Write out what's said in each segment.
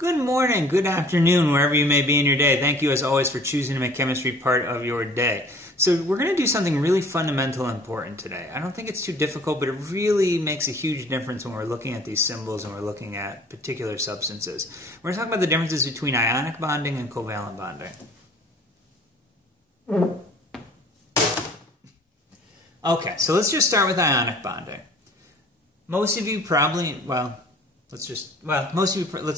Good morning, good afternoon, wherever you may be in your day. Thank you as always for choosing to make chemistry part of your day. So we're going to do something really fundamental and important today. I don't think it's too difficult, but it really makes a huge difference when we're looking at these symbols and we're looking at particular substances. We're going to talk about the differences between ionic bonding and covalent bonding. Okay, so let's just start with ionic bonding. Most of you probably, let's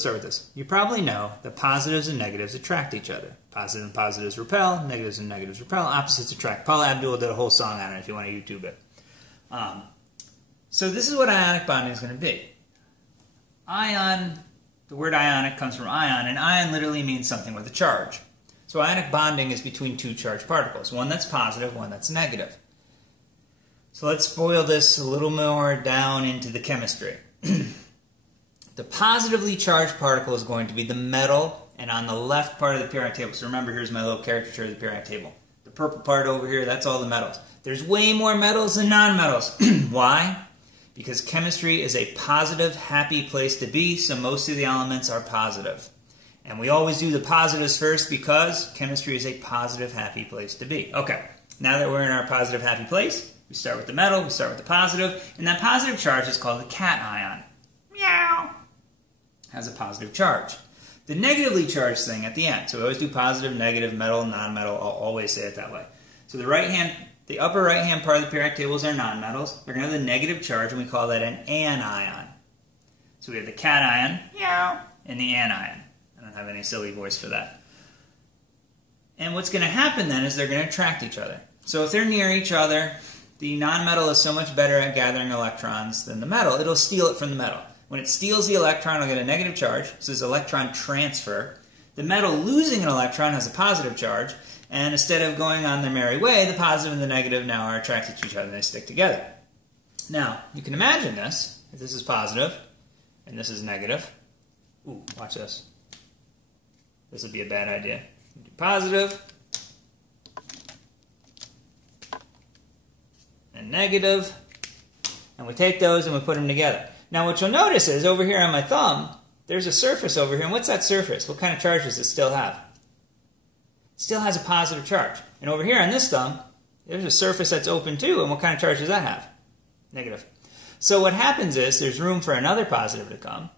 start with this. You probably know that positives and negatives attract each other. Positive and positives repel, negatives and negatives repel, opposites attract. Paula Abdul did a whole song on it if you want to YouTube it. So this is what ionic bonding is going to be. Ion, the word ionic comes from ion, and ion literally means something with a charge. So ionic bonding is between two charged particles, one that's positive, one that's negative. So let's boil this a little more down into the chemistry. The positively charged particle is going to be the metal, and on the left part of the periodic table, so remember, here's my little caricature of the periodic table. The purple part over here, that's all the metals. There's way more metals than nonmetals. Why? Because chemistry is a positive, happy place to be, so most of the elements are positive. And we always do the positives first because chemistry is a positive, happy place to be. Okay, now that we're in our positive, happy place, we start with the metal, we start with the positive, and that positive charge is called the cation. Meow. Has a positive charge. The negatively charged thing at the end. So we always do positive, negative, metal, non-metal. I'll always say it that way. So the upper right-hand part of the periodic table is our nonmetals. They're going to have the negative charge, and we call that an anion. So we have the cation, meow, and the anion. I don't have any silly voice for that. And what's going to happen then is they're going to attract each other. So if they're near each other, the nonmetal is so much better at gathering electrons than the metal, it'll steal it from the metal. When it steals the electron, it'll get a negative charge, so there's electron transfer. The metal losing an electron has a positive charge, and instead of going on their merry way, the positive and the negative now are attracted to each other and they stick together. Now, you can imagine this. If this is positive and this is negative. Ooh, watch this. This would be a bad idea. Do positive and negative, and we take those and we put them together. Now what you'll notice is over here on my thumb, there's a surface over here, and what's that surface? What kind of charge does it still have? It still has a positive charge. And over here on this thumb, there's a surface that's open too, and what kind of charge does that have? Negative. So what happens is there's room for another positive to come,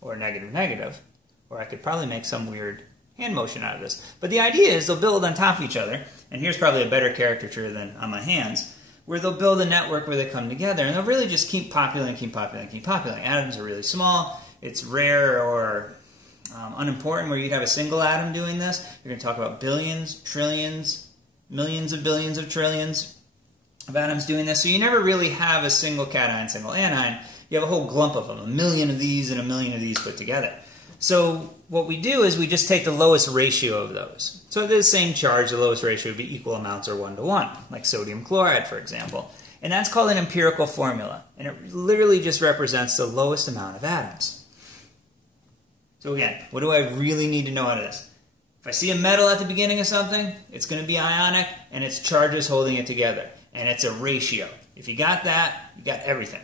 or negative negative, or I could probably make some weird hand motion out of this. But the idea is they'll build on top of each other, and here's probably a better caricature than on my hands, where they'll build a network where they come together, and they'll really just keep populating, keep populating, keep populating. Atoms are really small. It's rare or unimportant where you'd have a single atom doing this. You're going to talk about billions, trillions, millions of billions of trillions of atoms doing this. So you never really have a single cation, single anion. You have a whole glump of them, a million of these and a million of these put together. So what we do is we just take the lowest ratio of those. So at the same charge, the lowest ratio would be equal amounts or 1-to-1, like sodium chloride, for example. And that's called an empirical formula. And it literally just represents the lowest amount of atoms. So again, what do I really need to know out of this? If I see a metal at the beginning of something, it's going to be ionic, and its charge is holding it together. And it's a ratio. If you got that, you got everything.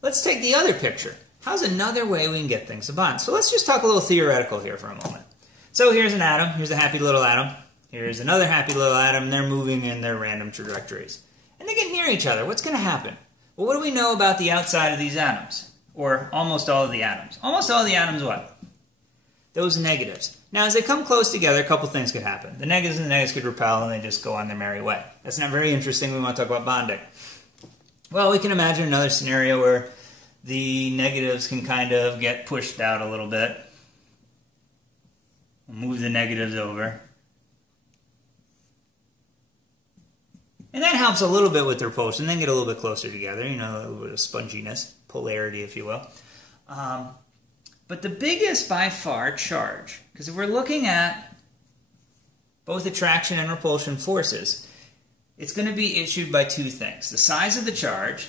Let's take the other picture. How's another way we can get things to bond? So let's just talk a little theoretical here for a moment. So here's an atom. Here's a happy little atom. Here's another happy little atom. They're moving in their random trajectories. And they get near each other. What's going to happen? Well, what do we know about the outside of these atoms? Or almost all of the atoms. Almost all of the atoms what? Those negatives. Now, as they come close together, a couple things could happen. The negatives and the negatives could repel, and they just go on their merry way. That's not very interesting. We want to talk about bonding. Well, we can imagine another scenario where the negatives can kind of get pushed out a little bit. We'll move the negatives over. And that helps a little bit with their repulsion. Then get a little bit closer together, you know, a little bit of sponginess, polarity, if you will. But the biggest, by far, charge, because if we're looking at both attraction and repulsion forces, it's going to be issued by two things. The size of the charge,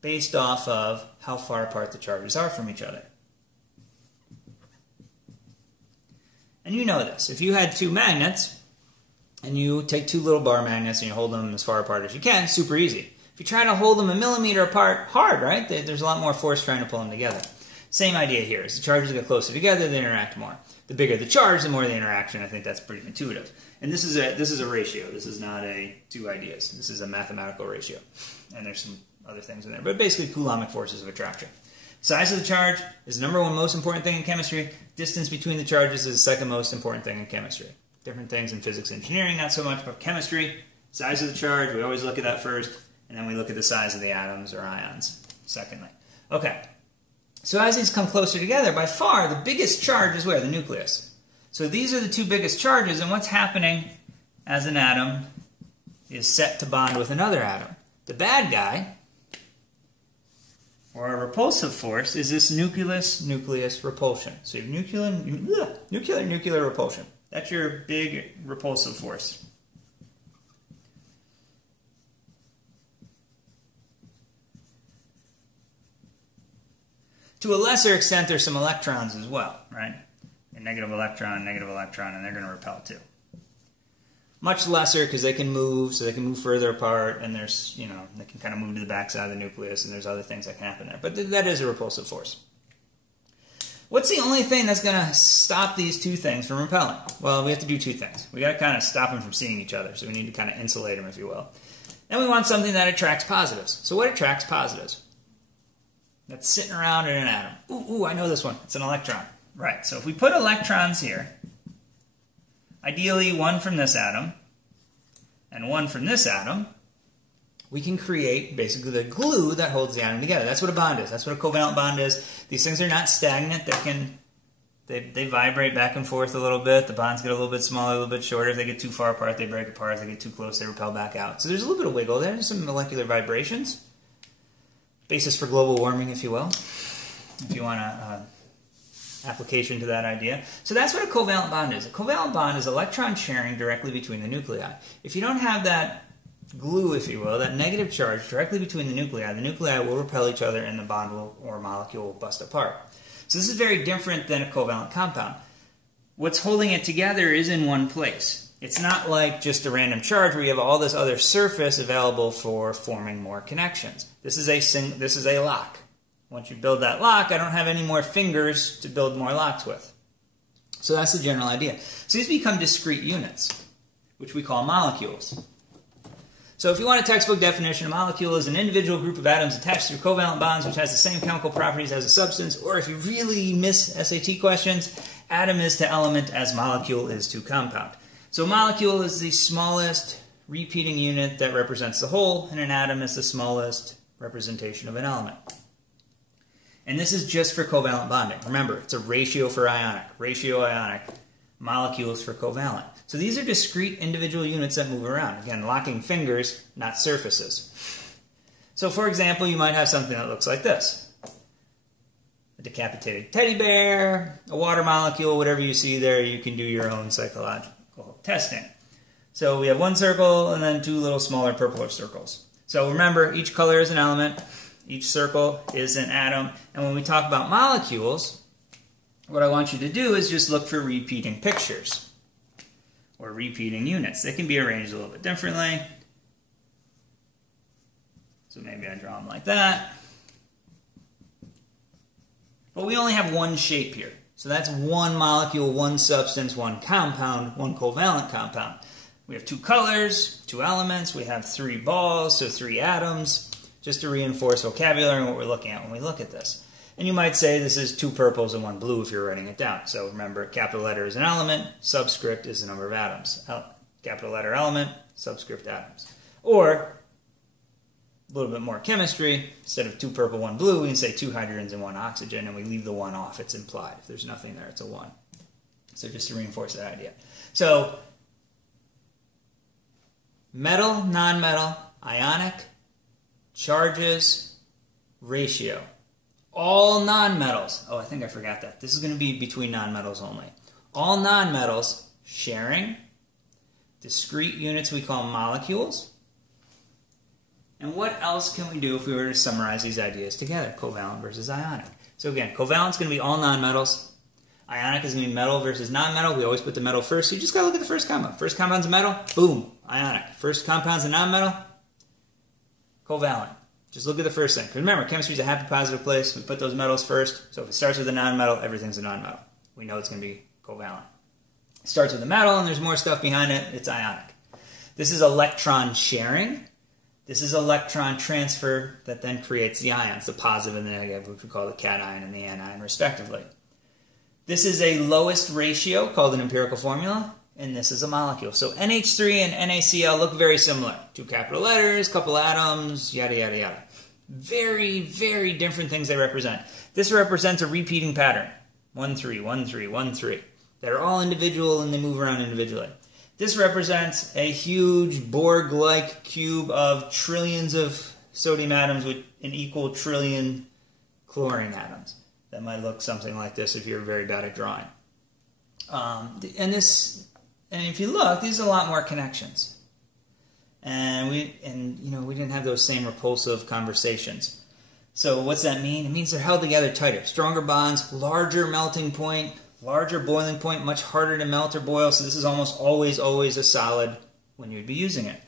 based off of how far apart the charges are from each other. And you know this. If you had two magnets, and you take two little bar magnets and you hold them as far apart as you can, super easy. If you try to hold them a millimeter apart, hard, right? There's a lot more force trying to pull them together. Same idea here. As the charges get closer together, they interact more. The bigger the charge, the more the interaction. I think that's pretty intuitive. And this is a ratio. This is not two ideas. This is a mathematical ratio. And there's some other things in there. But basically, Coulombic forces of attraction. Size of the charge is the number one most important thing in chemistry. Distance between the charges is the second most important thing in chemistry. Different things in physics and engineering, not so much, but chemistry, size of the charge, we always look at that first, and then we look at the size of the atoms or ions, secondly. Okay, so as these come closer together, by far the biggest charge is where? The nucleus. So these are the two biggest charges, and what's happening as an atom is set to bond with another atom. The bad guy, or a repulsive force, is this nucleus repulsion. So you have nuclear repulsion. That's your big repulsive force. To a lesser extent, there's some electrons as well, right? A negative electron, and they're going to repel too. Much lesser because they can move, so they can move further apart, and there's, they can kind of move to the backside of the nucleus, and there's other things that can happen there. But that is a repulsive force. What's the only thing that's going to stop these two things from repelling? Well, we have to do two things. We got to kind of stop them from seeing each other, so we need to kind of insulate them, if you will. Then we want something that attracts positives. So what attracts positives? That's sitting around in an atom. Ooh, I know this one. It's an electron. Right, so if we put electrons here, ideally one from this atom and one from this atom, we can create basically the glue that holds the atom together. That's what a bond is. That's what a covalent bond is. These things are not stagnant. They vibrate back and forth a little bit. The bonds get a little bit smaller, a little bit shorter. If they get too far apart, they break apart. If they get too close, they repel back out. So there's a little bit of wiggle there. There's some molecular vibrations. Basis for global warming, if you will, if you want an application to that idea. So that's what a covalent bond is. A covalent bond is electron sharing directly between the nuclei. If you don't have that glue, if you will, that negative charge directly between the nuclei will repel each other and the bond or molecule will bust apart. So this is very different than a covalent compound. What's holding it together is in one place. It's not like just a random charge where you have all this other surface available for forming more connections. This is a lock. Once you build that lock, I don't have any more fingers to build more locks with. So that's the general idea. So these become discrete units, which we call molecules. So if you want a textbook definition, a molecule is an individual group of atoms attached through covalent bonds which has the same chemical properties as a substance, or if you really miss SAT questions, atom is to element as molecule is to compound. So a molecule is the smallest repeating unit that represents the whole, and an atom is the smallest representation of an element. And this is just for covalent bonding. Remember, it's a ratio for ionic. Ratio ionic. Molecules for covalent. So these are discrete individual units that move around. Again, locking fingers, not surfaces. So for example, you might have something that looks like this. A decapitated teddy bear, a water molecule, whatever you see there, you can do your own psychological testing. So we have one circle and then two little smaller purplish circles. So remember, each color is an element, each circle is an atom, and when we talk about molecules, what I want you to do is just look for repeating pictures or repeating units. They can be arranged a little bit differently. So maybe I draw them like that. But we only have one shape here. So that's one molecule, one substance, one compound, one covalent compound. We have two colors, two elements, we have three balls, so three atoms, just to reinforce vocabulary and what we're looking at when we look at this. And you might say this is two purples and one blue if you're writing it down. So remember, capital letter is an element, subscript is the number of atoms. Capital letter element, subscript atoms. Or, a little bit more chemistry, instead of two purple, one blue, we can say two hydrogens and one oxygen, and we leave the one off. It's implied. If there's nothing there, it's a one. So just to reinforce that idea. So, metal, non-metal, ionic, charges, ratio. All nonmetals. Oh, I think I forgot that. This is going to be between nonmetals only. All nonmetals sharing discrete units we call molecules. And what else can we do if we were to summarize these ideas together? Covalent versus ionic. So again, covalent is going to be all nonmetals. Ionic is going to be metal versus non-metal. We always put the metal first, so you just got to look at the first compound. First compound's a metal, boom, ionic. First compound's a non-metal, covalent. Just look at the first thing. Because remember, chemistry is a happy, positive place. We put those metals first, so if it starts with a non-metal, everything's a non-metal. We know it's going to be covalent. It starts with a metal, and there's more stuff behind it, it's ionic. This is electron sharing. This is electron transfer that then creates the ions, the positive and the negative, which we call the cation and the anion, respectively. This is a lowest ratio, called an empirical formula, and this is a molecule. So NH3 and NaCl look very similar. 2 capital letters, couple atoms, yada, yada, yada. Very, very different things they represent. This represents a repeating pattern. 1, 3, 1, 3, 1, 3. They're all individual and they move around individually. This represents a huge Borg-like cube of trillions of sodium atoms with an equal trillion chlorine atoms. That might look something like this if you're very bad at drawing. And if you look, these are a lot more connections. And we didn't have those same repulsive conversations. So what's that mean? It means they're held together tighter. Stronger bonds, larger melting point, larger boiling point, much harder to melt or boil. So this is almost always a solid when you'd be using it.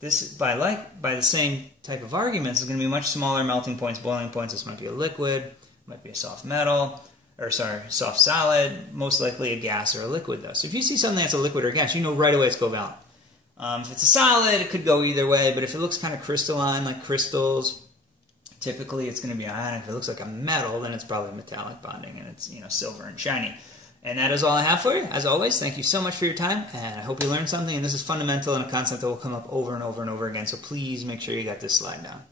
This, by the same type of arguments, is going to be much smaller melting points, boiling points. This might be a liquid, might be a soft metal, soft solid, most likely a gas or a liquid though. So if you see something that's a liquid or a gas, you know right away it's covalent. If it's a solid, it could go either way, but if it looks kind of crystalline, like crystals, typically it's going to be ionic. If it looks like a metal, then it's probably metallic bonding, and it's silver and shiny. And that is all I have for you. As always, thank you so much for your time, and I hope you learned something. And this is fundamental and a concept that will come up over and over and over again, so please make sure you got this slide down.